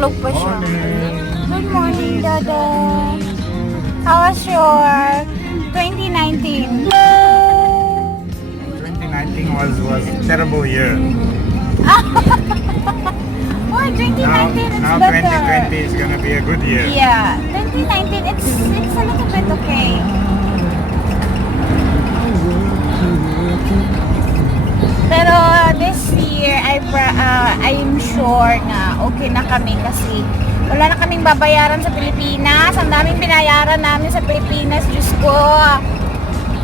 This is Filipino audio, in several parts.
Tulog pa siya. Morning. Good morning, Dodo. How was your 2019? 2019 was a terrible year. Oh, 2019 it's Now better. 2020 is gonna be a good year. Yeah, 2019 it's a little bit okay. Pero this year I'm sure na okay na kami kasi wala na kaming babayaran sa Pilipinas. Ang daming binayaran namin sa Pilipinas. Diyos ko.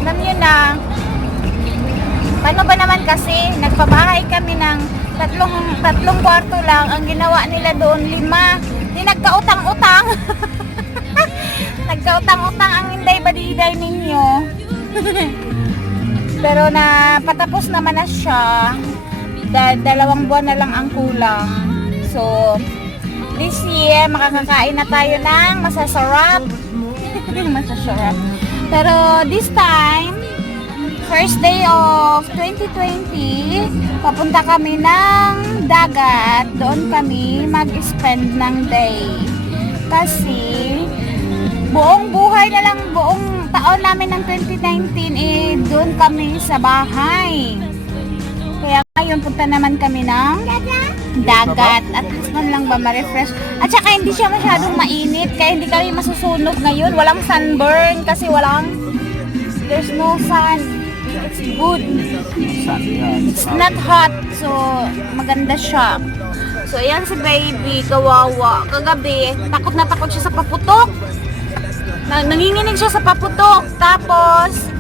Alam nyo na. Paano ba naman kasi? Nagpabahay kami ng tatlong kwarto lang. Ang ginawa nila doon 5. Di nagkautang-utang. Nagkautang-utang ang hinday-badiday ninyo. Pero na patapos naman na siya. 2 buwan na lang ang kulang. So, this year, makakakain na tayo ng masasarap. Masasarap. Pero this time, first day of 2020, papunta kami ng dagat. Doon kami mag-spend ng day. Kasi, buong buhay na lang, buong taon namin ng 2019, doon kami sa bahay. Kaya ngayon, punta naman kami ng dagat. At least man lang ba ma-refresh. At saka hindi siya masyadong mainit. Kaya hindi kami masusunog ngayon. Walang sunburn kasi there's no sun. It's good. It's not hot. So, maganda siya. So, ayan si baby. Kawawa. Kagabi, takot na takot siya sa paputok. Nanginginig siya sa paputok. Tapos,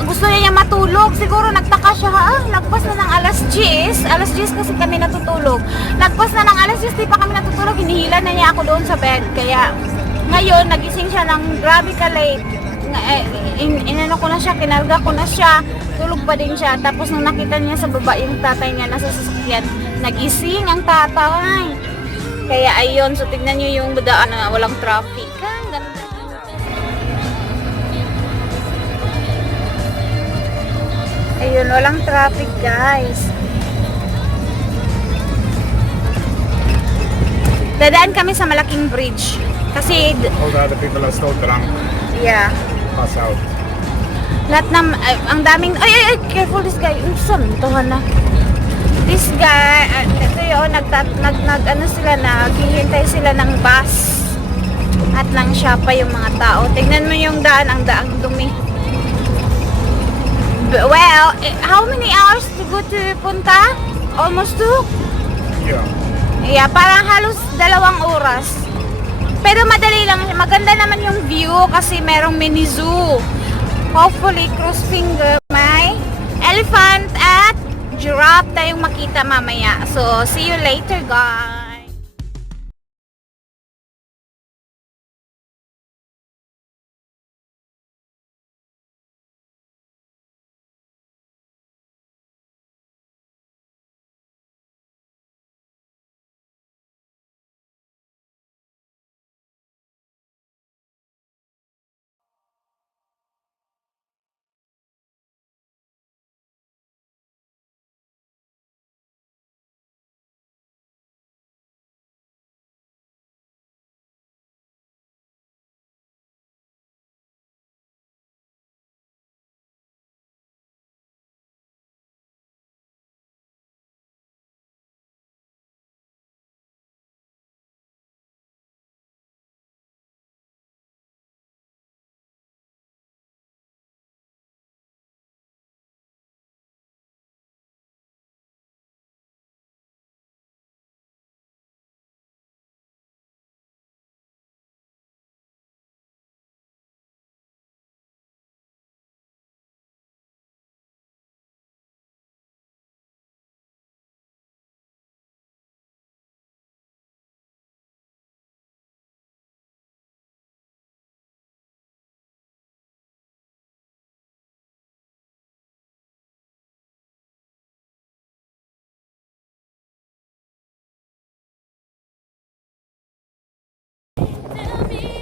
gusto niya matulog. Siguro nagtaka siya, lagpas na ng alas 10. Alas 10 kasi kami natutulog. Lagpas na ng alas 10, di pa kami natutulog. Hinihila na niya ako doon sa bed. Kaya, ngayon, nagising siya ng grabe ka late. Inano ko na siya, kinarga ko na siya. Tulog pa din siya. Tapos nung nakita niya sa baba yung tatay niya nasa sasakyan, nagising ang tatay. Kaya ayun, so tignan niyo yung daan na walang traffic. Ang ganda. Ayun, walang traffic guys. Dadaan kami sa malaking bridge. Kasi, All the other people are still drunk. yeah. Pass out. Lahat ng, ang daming, ay, careful this guy. Santuhan na. This guy, ito yun, ano sila, naghihintay sila ng bus. At nang siya pa yung mga tao. Tignan mo yung daan, ang daang dumi. Well, how many hours to go to Punta? Almost 2? Yeah. Yeah, parang halos 2 oras. Pero madali lang, maganda naman yung view kasi merong mini zoo. Hopefully, cross finger, may elephant at giraffe tayong makita mamaya. So, see you later, guys.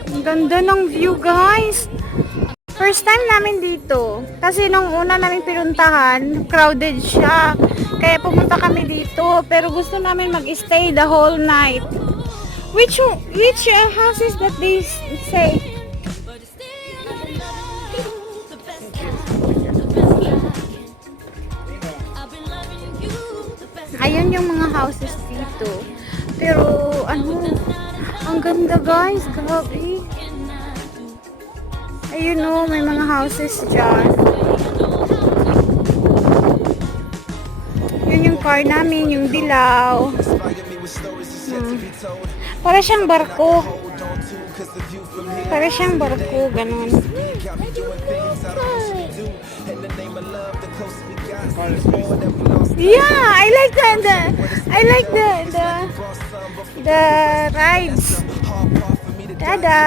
Ang ganda ng view, guys. First time namin dito. Kasi nung una namin pinuntahan, crowded siya. Kaya pumunta kami dito. Pero gusto namin mag-stay the whole night. Which house is that they say? Ayun yung mga houses dito. Pero ano, ang ganda guys, grabe. Ayun oh, may mga houses dyan. Yun yung car namin, yung dilaw. Para siyang barko. Para siyang barko, ganun. Yeah, I like the rides. Tada!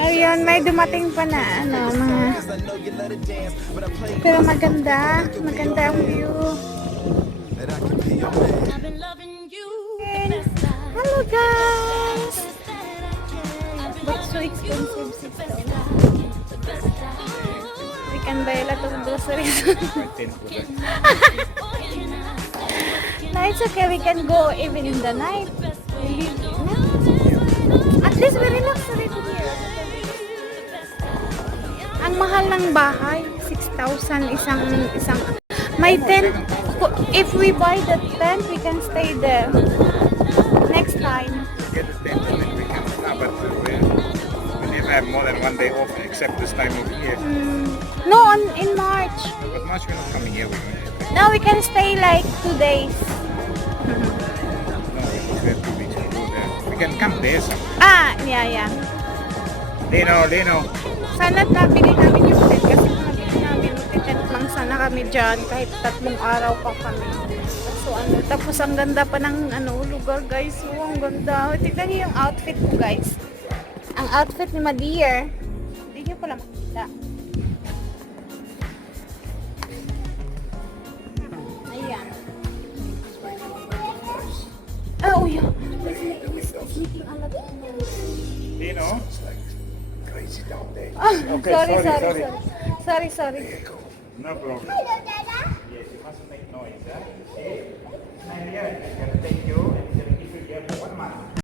Ayun, may dumating pa na ano, mga pero maganda ang view. Hello guys! But so expensive, $6. We can buy a lot of groceries. No, it's okay. We can go even in the night. At least we relax a little here. Ang mahal ng bahay, 6,000 isang. May tent. If we buy the tent, we can stay there next time. Get the tent and then we can. But we never have more than one day off except this time of year. No, in March. But March we're not coming here. No, we can stay like 2 days. No, because we have 2 weeks to go there. We can camp there sometime. Ah, yeah. Lino. Sana nabili namin yung tent kasi kung nabili namin yung tent lang sana kami dyan kahit 3 araw pa kami. So ano, tapos ang ganda pa ng ano, lugar guys. Oh, ang ganda. Tignan niyo yung outfit ko guys. Ang outfit ni Madeir. Hindi niyo pala makita. Ayan. Oh yeah. Meeting a lot of Lino. Sorry. No problem. Yes, you mustn't make noise. Okay. Maria is going to take you and he's going to keep you here for 1 month.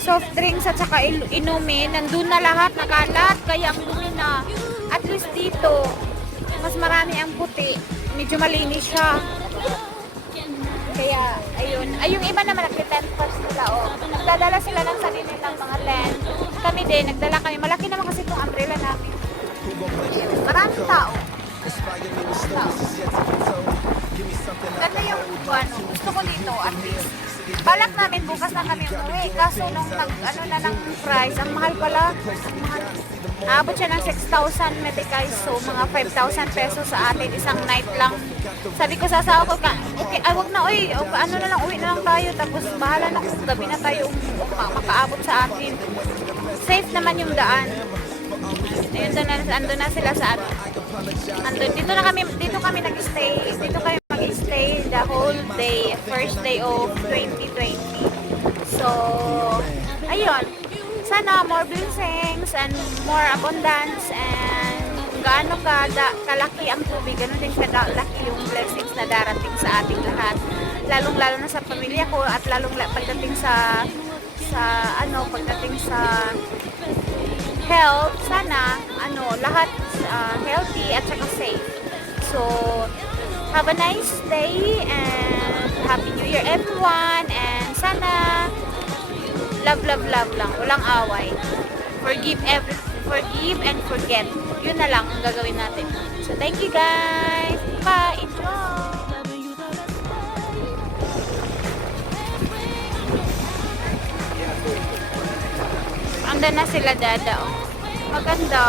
soft drinks at saka inumin, nandun na lahat, nakalat, kaya ang dumi na. At least dito, mas marami ang puti. Medyo malinis siya. Kaya, ayun. Ay, yung iba naman, nag-tent first sila, oh. Nagdadala sila ng sarili ng mga tent. Kami din, nagdala kami. Malaki naman kasi itong umbrella namin. Maraming tao. Ganda yung ano, gusto ko dito at least. Balak namin bukas na kami umuwi. Kaso nung ano na ng price, ang mahal pala. Ang mahal. Abot siya ng 6,000 metikais. So mga 5,000 pesos sa atin isang night lang. Sabi ko sa asawa ko, okay, wag na, ano na lang, uwi na lang tayo. Tapos bahala na kung gabi na tayo makaabot sa atin. Safe naman yung daan. Ayun, ando na sila sa ano. Dito kami nag-stay. Dito kami mag-stay the whole day, first day of 2020. So, ayun. Sana more blessings and more abundance and kung gaano kalaki ang tubig, gano'n din kalaki yung blessings na darating sa ating lahat. Lalong-lalo na sa pamilya ko at pagdating sa pagdating sa health, sana lahat healthy at saka safe. So, have a nice day and Happy New Year everyone, and sana love lang, walang away. Forgive and forget. Yun na lang ang gagawin natin. So, thank you guys. Bye. Enjoy. Anda na sila, Dada. Oh. Maganda.